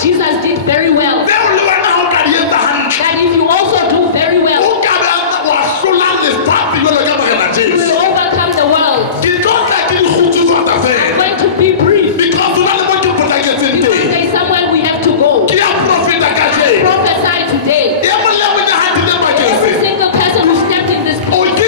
Jesus did very well. That if you also do very well, you will overcome the world. I'm going to be brief because there's somewhere we have to go. Prophesy today. Every single person who stepped in this place.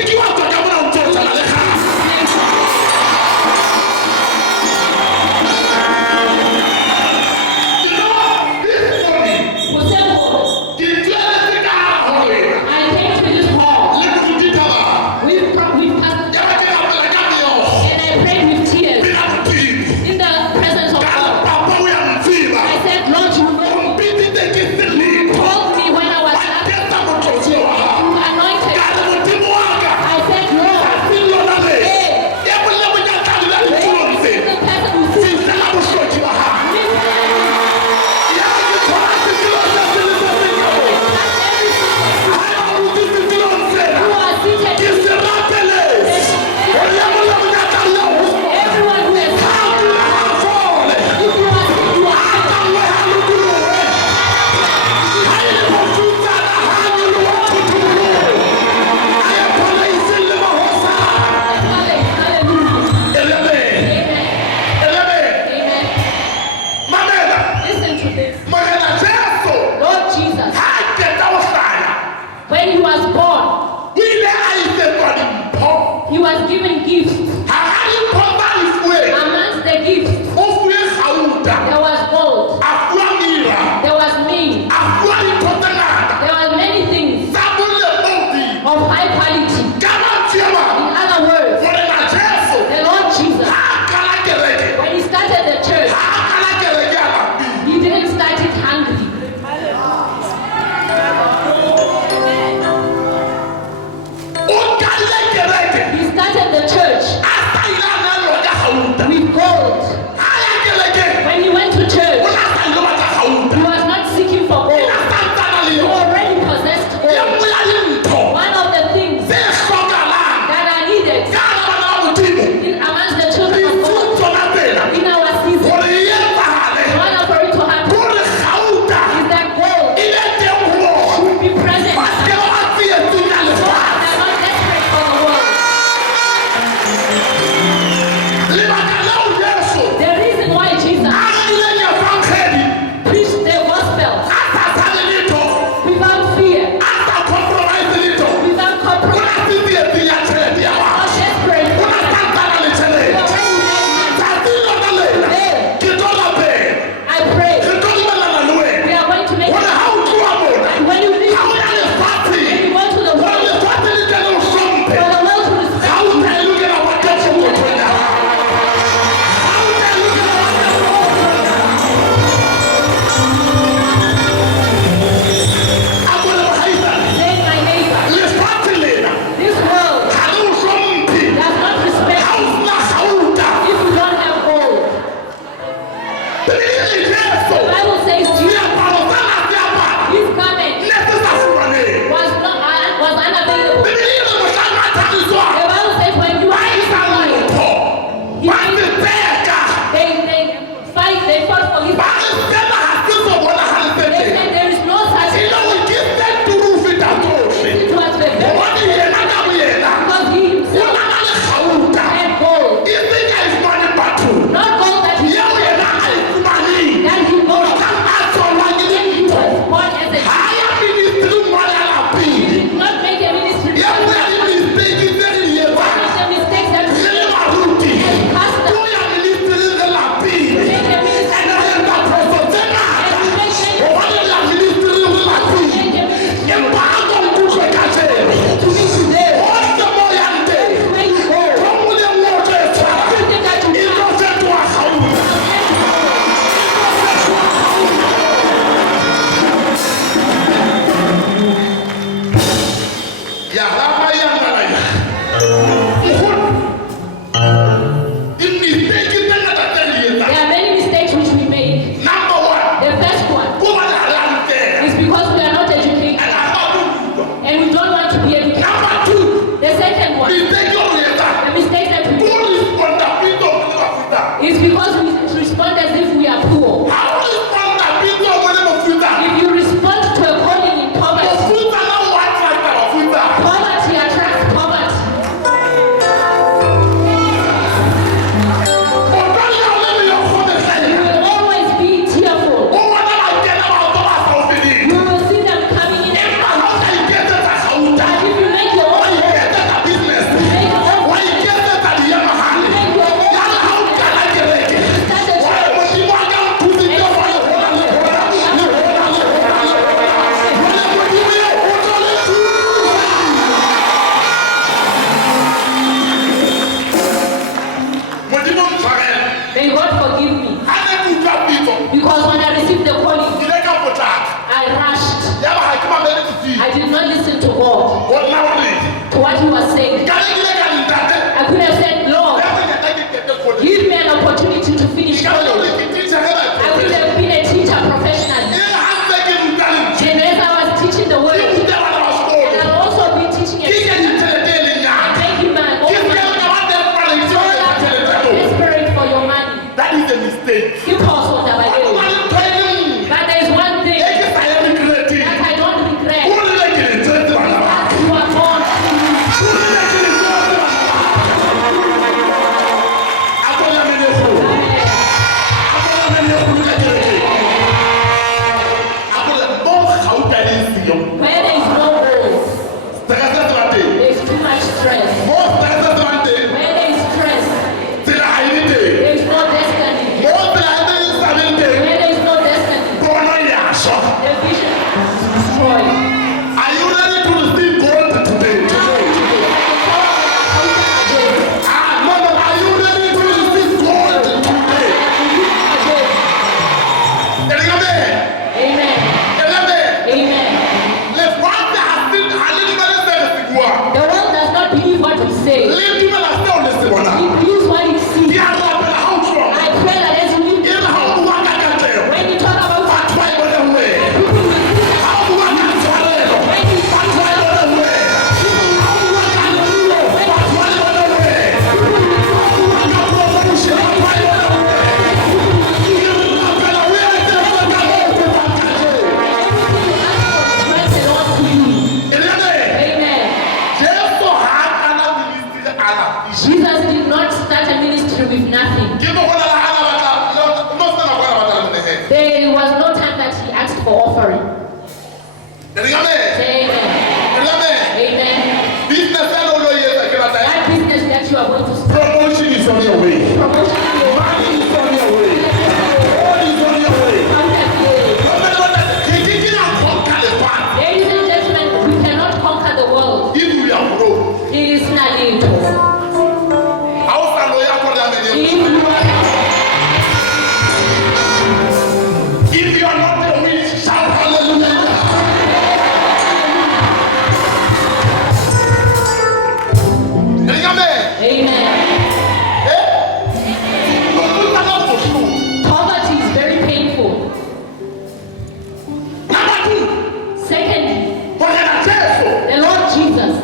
It's because we respond as if we are poor. I did not listen to God. To what he was saying. I could have said, Lord, give me an opportunity to finish college. I would have been a teacher professionally. And as I was teaching the word, and I'll also be teaching a student. Making my own money. So I'm desperate for your money. That is a mistake. You also but there is one thing that I don't regret. You are born. Where there is no goal, there is too much stress. Where there is stress, there is no destiny. Where there is no destiny, the vision is destroyed. Are you ready to receive gold today? Are you ready to receive gold today? Amen. Amen. The world does not believe what we say. He believes what he sees. I pray that as we when you talk about people will Jesus did not start a ministry with nothing. There was no time that he asked for offering. Say amen. That business that you are going to start. Promotion is on your way. Promotion is your way. Money is on your way. God is on your way. Ladies and gentlemen, we cannot conquer the world. If we are broke, It is not it. if you are not a witch, shout hallelujah. Amen. Poverty is very painful. Secondly, the Lord Jesus,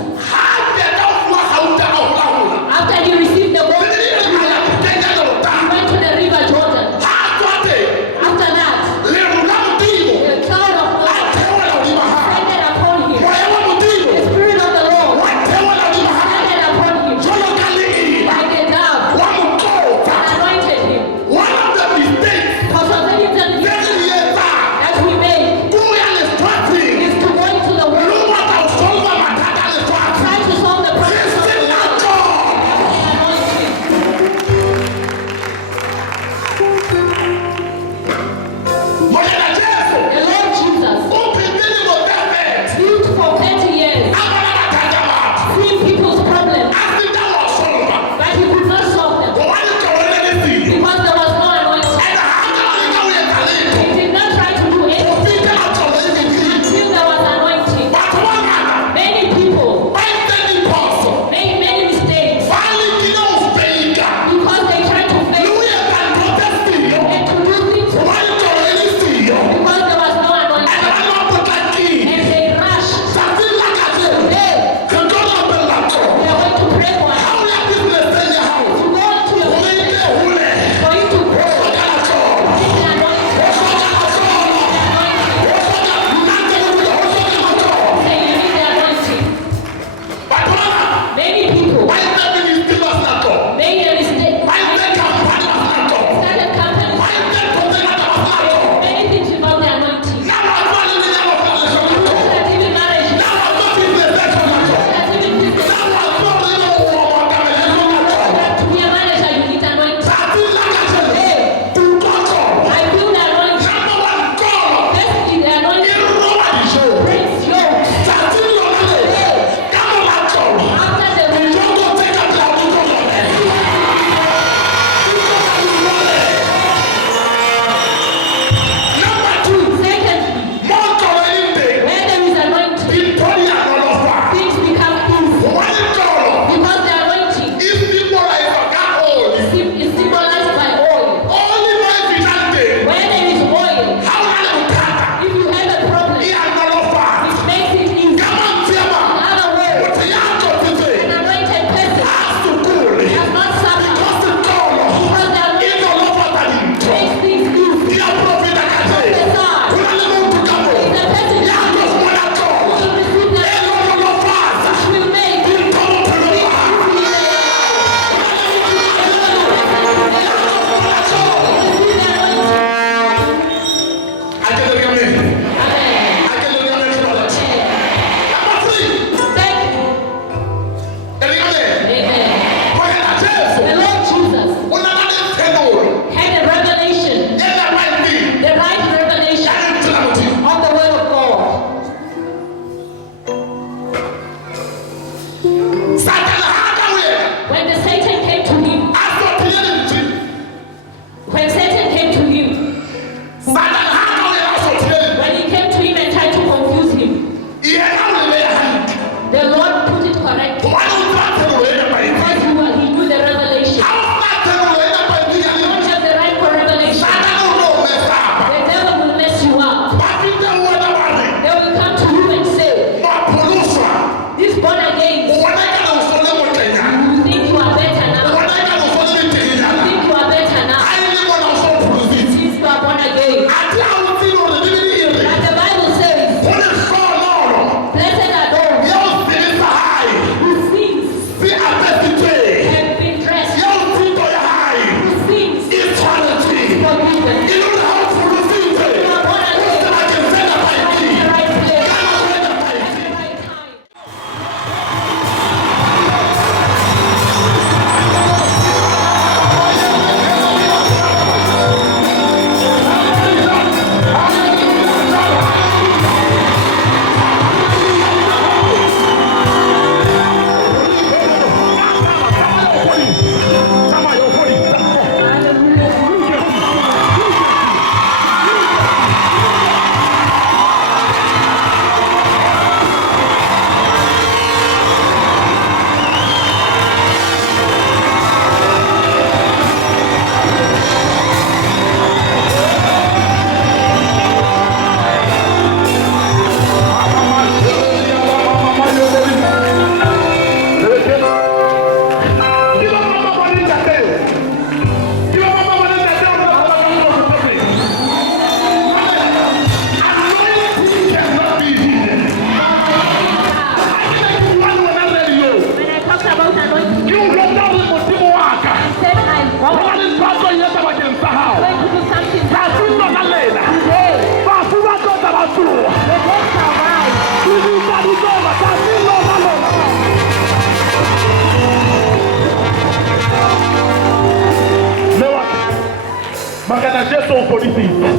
wena Jesu o fodisitse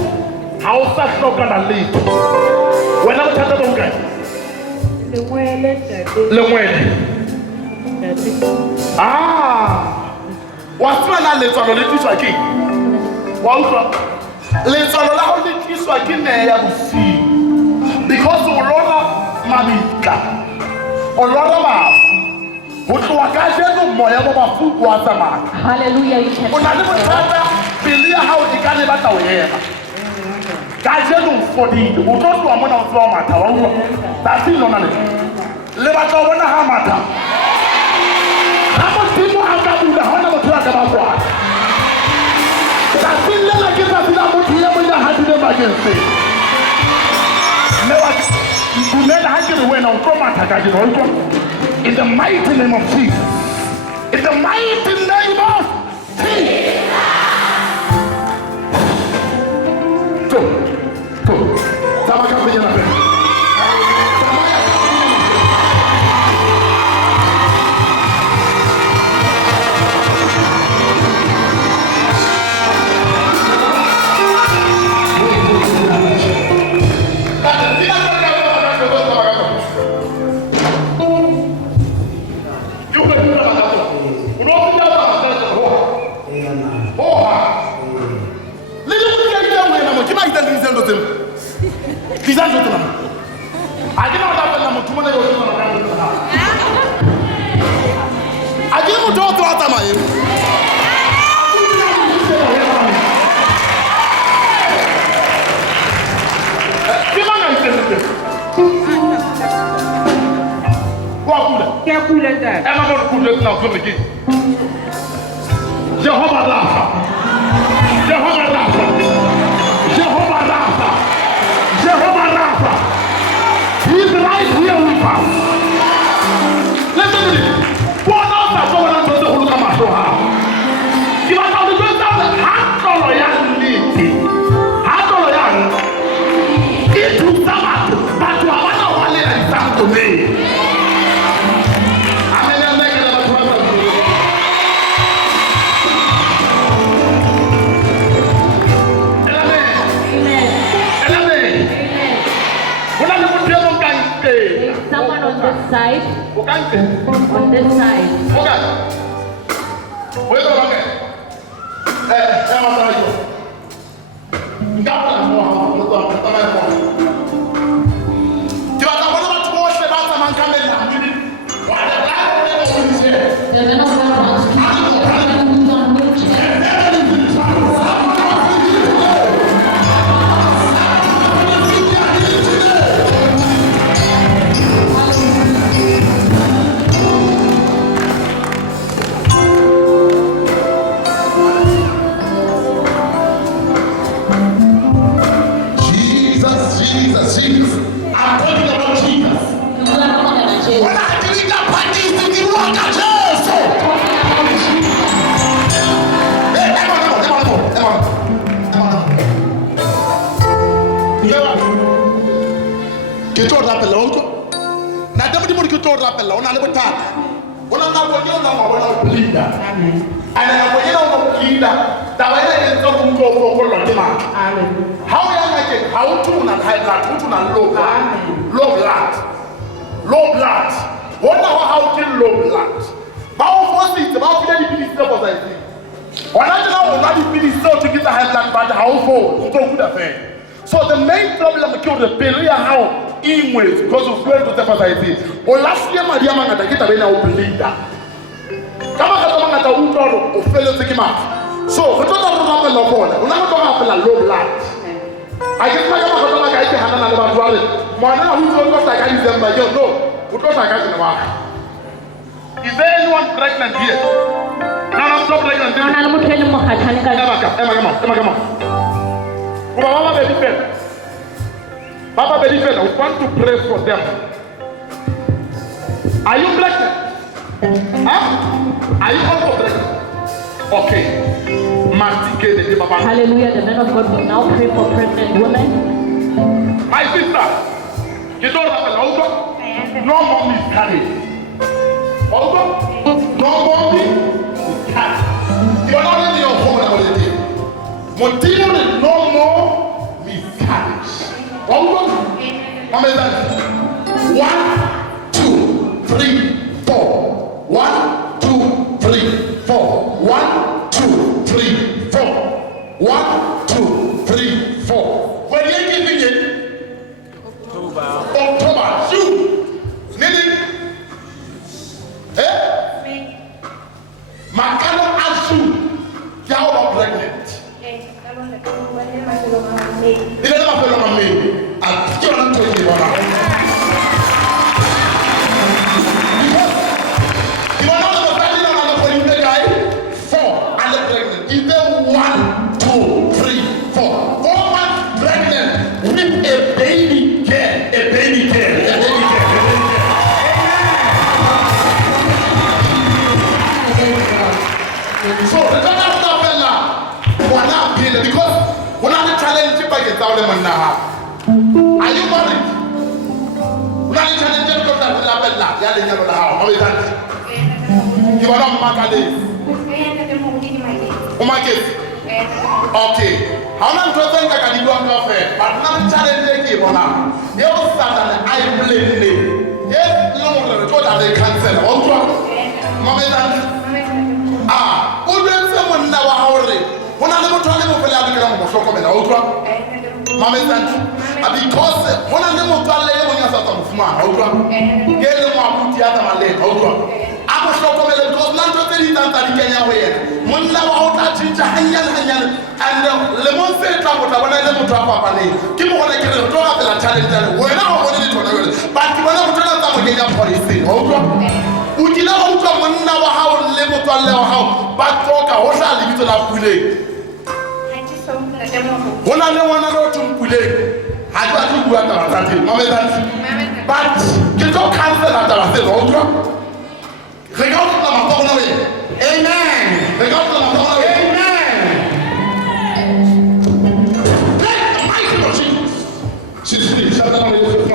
ha o sa hloka na letho wena bothata bo nkae lengwele wa tswa na letswalo le tliswa ke wa utlwa letswalo la ho le tliswa ke ne ya bosiu because o lora mabitla o lora bafu ho tloha ka jeno moya bo bafu wa tsamaya hallelujah you can o na le bothata pele ya hao e ka le batla o ema ka jeno fodile o tlo tloha mona o tswa matha wa utlwa tasi lona le batla o bona ha matha ha modimo a ka bula hona motho ya ka ba kwa tasi lela ke tasi la motho ya mo ya hadile magense newa dumela ha ke re wena o tlo matha ka jeno o utlwa in the mighty name of Jesus. In the mighty name of Jesus. Jehovah Rapha, Jehovah Rapha, Jehovah Rapha, Jehovah Rapha. He's right here with us. Listen to this. What else are going on to the whole Kamasoha? You are going to go down the Hatoloyan Niti. Hatoloyan. It was Sabbath, but you are one of the and to me. Someone on this side. On this side. Low blood. What now? How can low blood? How first it about the minister was I think. When I know that the minister to get the high blood, but how for so good affair. So the main problem killed the Pelia how in ways because of where to the society. Or last year, my dear man, I get a very bleed that. Come on, at a wood or fellow take him out. So, we don't have a low blood. We don't have a low blood. I get my mother like I can handle about it. Mana who told us I can't them by you? No, who told I can't walk. Is there anyone pregnant here? No, I'm not pregnant. Emma, come on. Mama baby fed. Papa baby fed. I want to pray for them. Are you pregnant? Huh? Are you also pregnant? Okay. Hallelujah. The man of God will now pray for pregnant women. My sister. You don't have an altar? No mommy is carried. Altar? No mommy is carried. You're not in your home holiday. Motivo de no more miscarriage. One, 1, 2, 3, 4. 1, 2, 3, 4. 1, 2, 3, 4. 1, 2, 3, 4. When you giving it? October. June. Meaning? Makano Azu. They are all pregnant. Il est là pour le mamie. À qui on a trouvé voilà. You are not the family of the guy. 4 and the pregnant. Either 1, 2, 3, 4. 4 months pregnant with a baby girl. A baby girl. A baby girl. So the daughter of that fella, one now being because when I'm challenging people, I get down them now. Are you married? When I'm challenging people, I get down them now. They are the house. How is that? You are not married. Oh my God. Okay. How many person can you go and offer? But not challenging people now. They all start and I blame them. Yes, no more than the they cancel. Also, Mama. Someone now already. When I never told him to let him go, come in the Ultra. Mamma, because when I never told him when you're out of man, Ultra, get him up with the other man, Ultra. I was so committed because not to tell you that I can't wait. When now out at Ginger and Lemon said, when I never drop up a name, keep on like a drop and challenge. We're now wanting to know, but when I'm trying to get up for his thing, Ultra. Ukina uko mna wa hao lemo to leo hao batoka hosa limito la pule wana ne wana no tumpule hajua tu kuata watati mama dance but kito cancel at our state okra regarde la mapoko na we amen regarde la mapoko na we amen let the mighty machine she dit ça dans les autres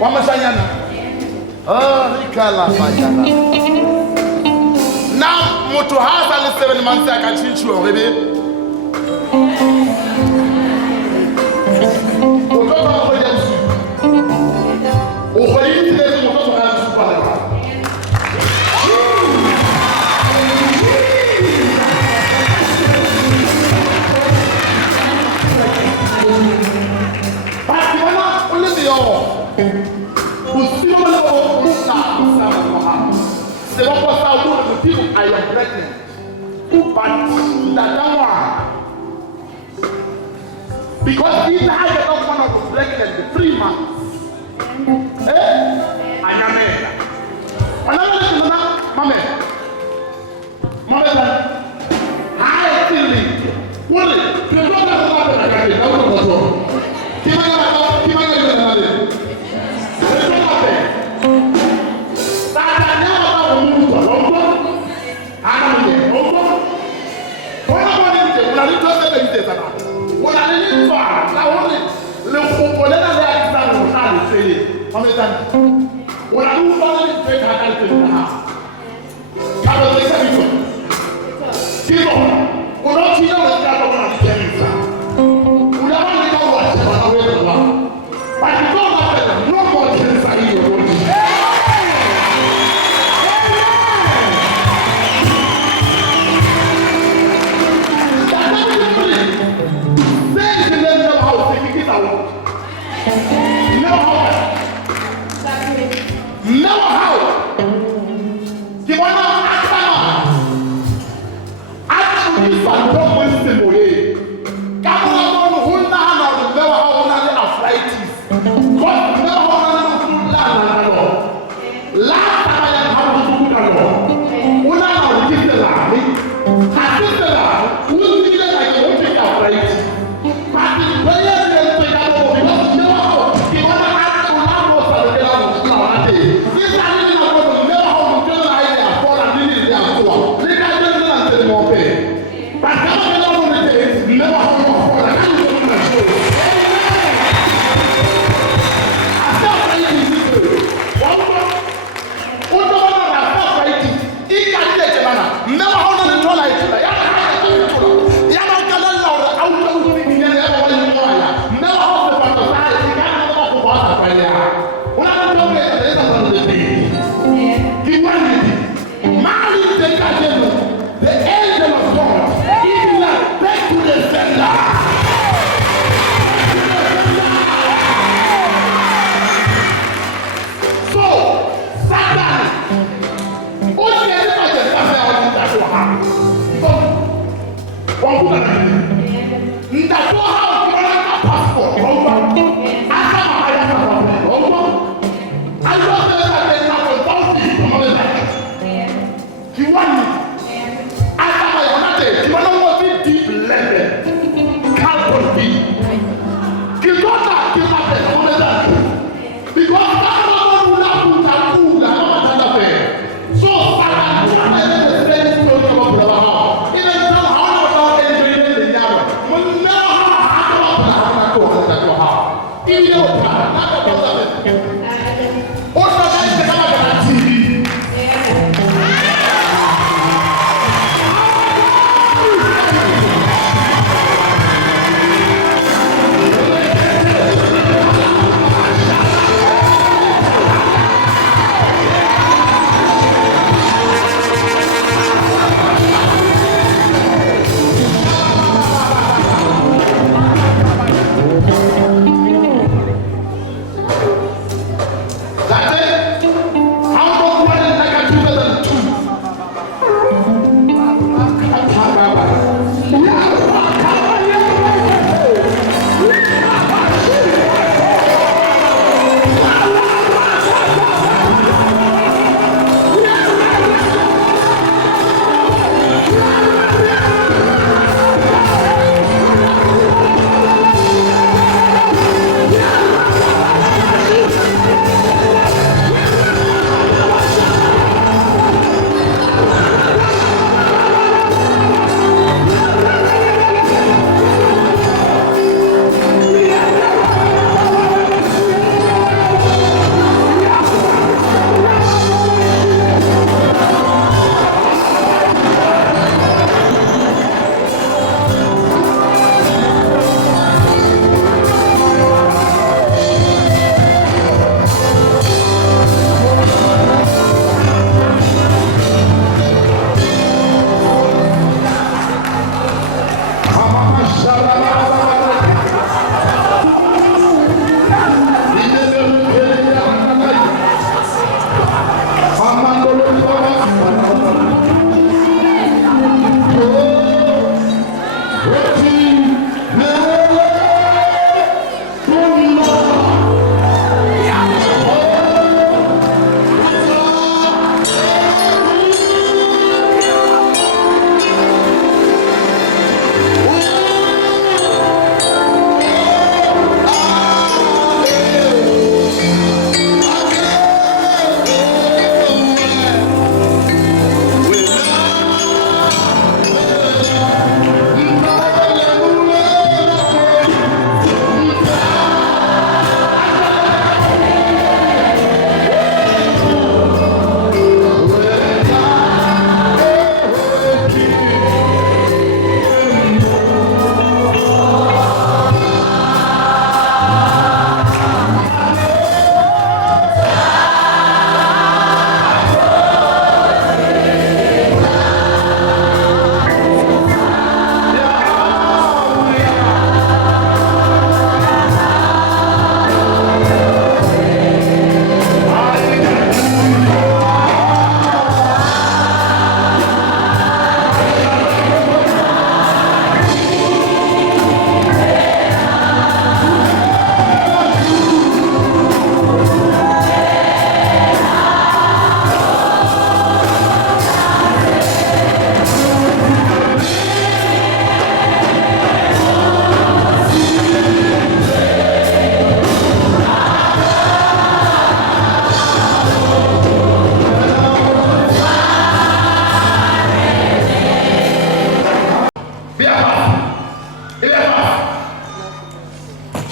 Wamasanyana. Oh, ikala fanyana. Now, Moto has only 7 months. I can teach you already. I am pregnant. Because if I get up one of the pregnant, 3 months. I am there. Another thing, Mama, I feel it. What is it? You don't have to happen again.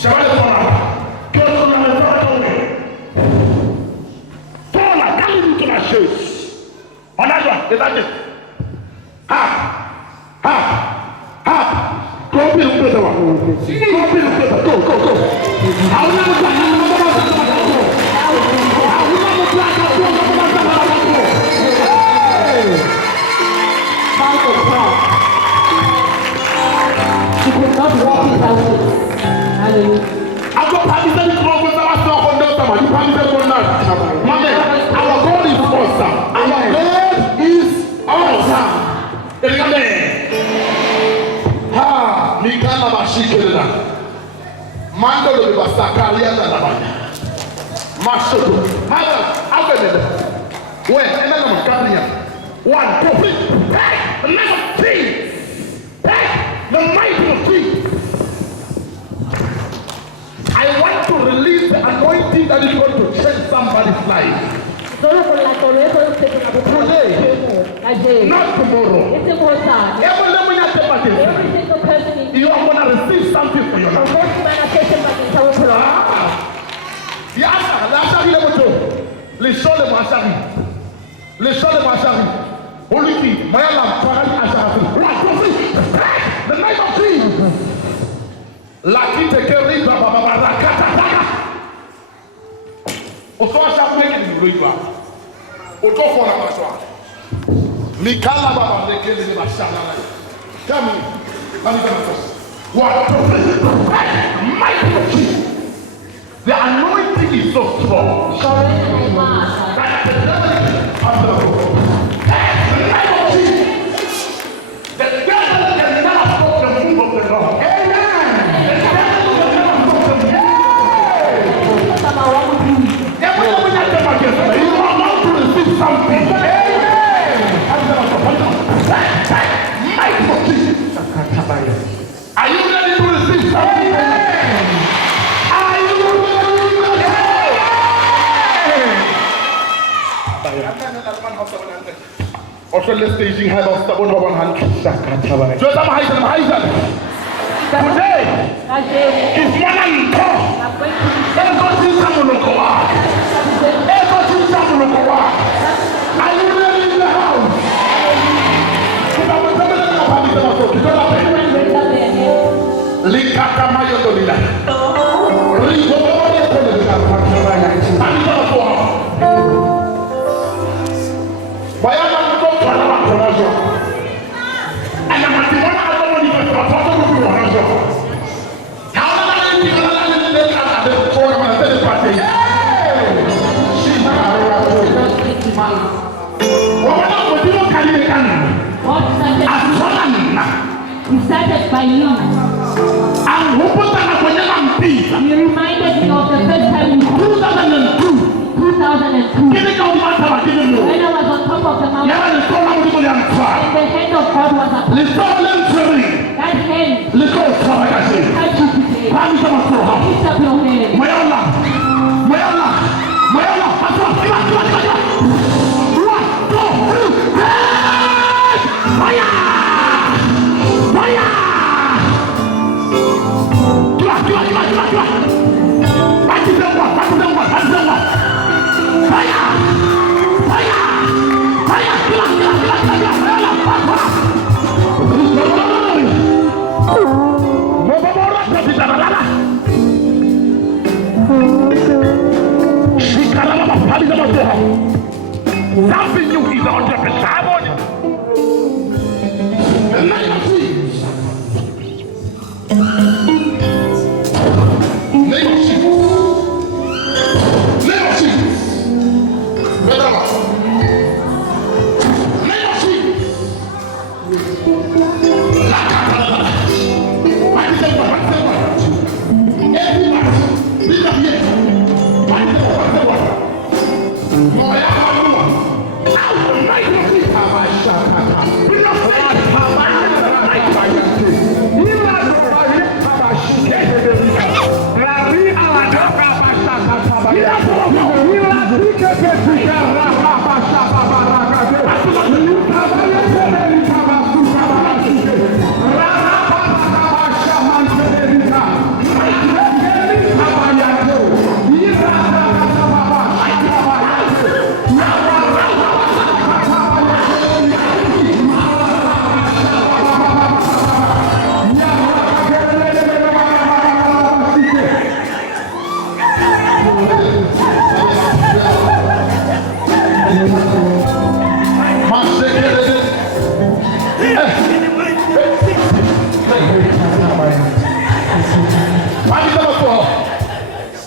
Chavales, que on a Tola, come into my shoes. On that one, is that it? Ha! Go, Bill, go. He could not walk without it. Hallelujah. Our God is awesome. Our God is awesome. Ha, mikana mashikela. Mando lo basakaria na labanya. Mashoto. Mother, abene. When enana makaria. One, two, three. Hey, the name of Jesus. Hey, the mighty of Jesus. I want to release the anointing that is going to change somebody's life. Today, not tomorrow. Every single person you are going to receive something for your life. The night of Jesus. Lakite keriba baba rakata taka. Oto asha mweke ni riba. Oto fona maswa. Mikala baba lekele ni bashala na. Come in. Come what mighty of Jesus. The anointing is so strong. That the devil is under the name of Jesus. The devil can never stop the move of the Lord. Something. Amen. Are you ready to receive something? Are you ready? Also, let's staging head of stubborn one hand. Today is one and two. Are you ready in the house? Likata mayo dolila. Bayana mtoto anawakonazo. Ana matimona adomo ni kwa watoto kuwanazo. Hawana nini wala nini hata kwa kama tele pate. He started by you. He reminded me of the first time you 2002. When I was on top of the mountain. And the hand of God was upon me. That hand touched you today. Lift up your hand. Something new is on the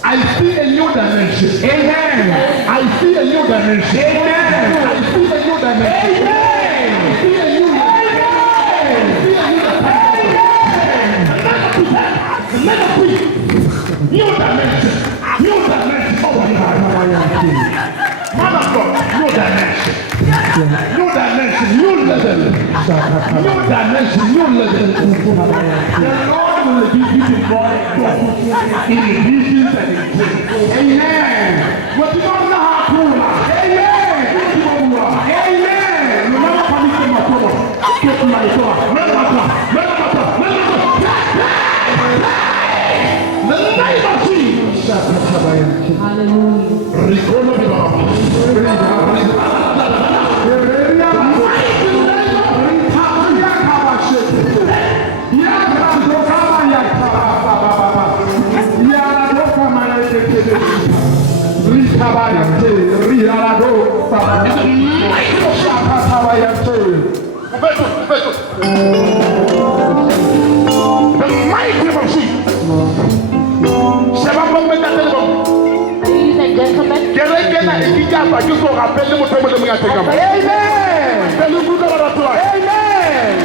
I see a new dimension. Amen. I see a new dimension. Amen. I see a new dimension. Amen. I see a new new dimension. New dimension. Oh my God. Man of God, new dimension. New dimension, new level. New dimension, new level. The Lord will give you the voice in visions and in dreams. Amen. What you don't know how to do. Amen. Amen. You never punish them at all. Get to my door. The name of Jesus. Juste qu'on rappelle le mot de Amen. C'est le goût de la toi. Amen.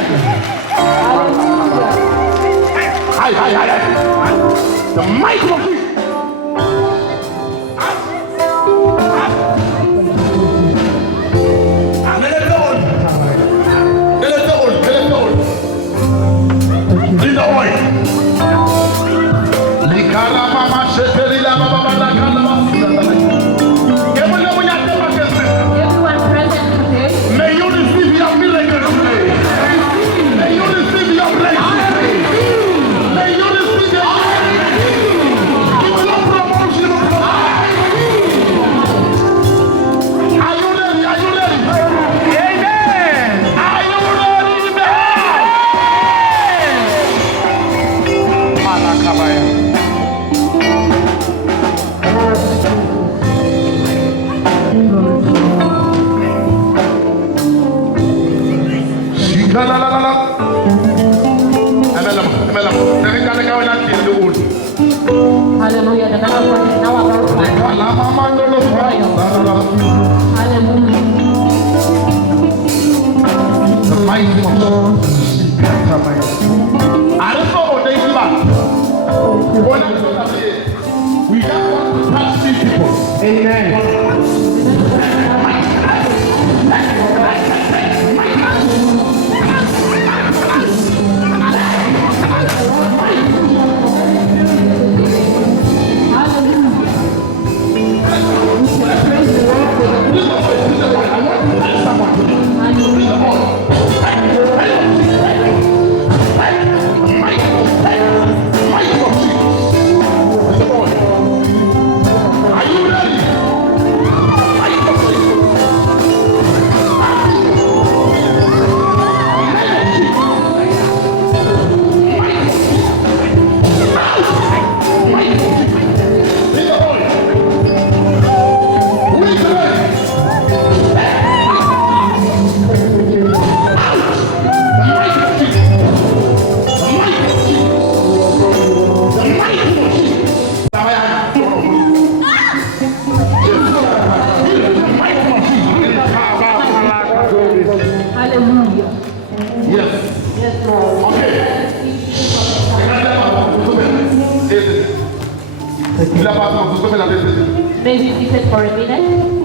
Aïe, aïe, aïe. The mic of Jesus. Hallelujah. The number one is now about to Hallelujah. The mighty one. I don't know what they do. We just want to touch these people. Amen. Maybe we sit for a minute.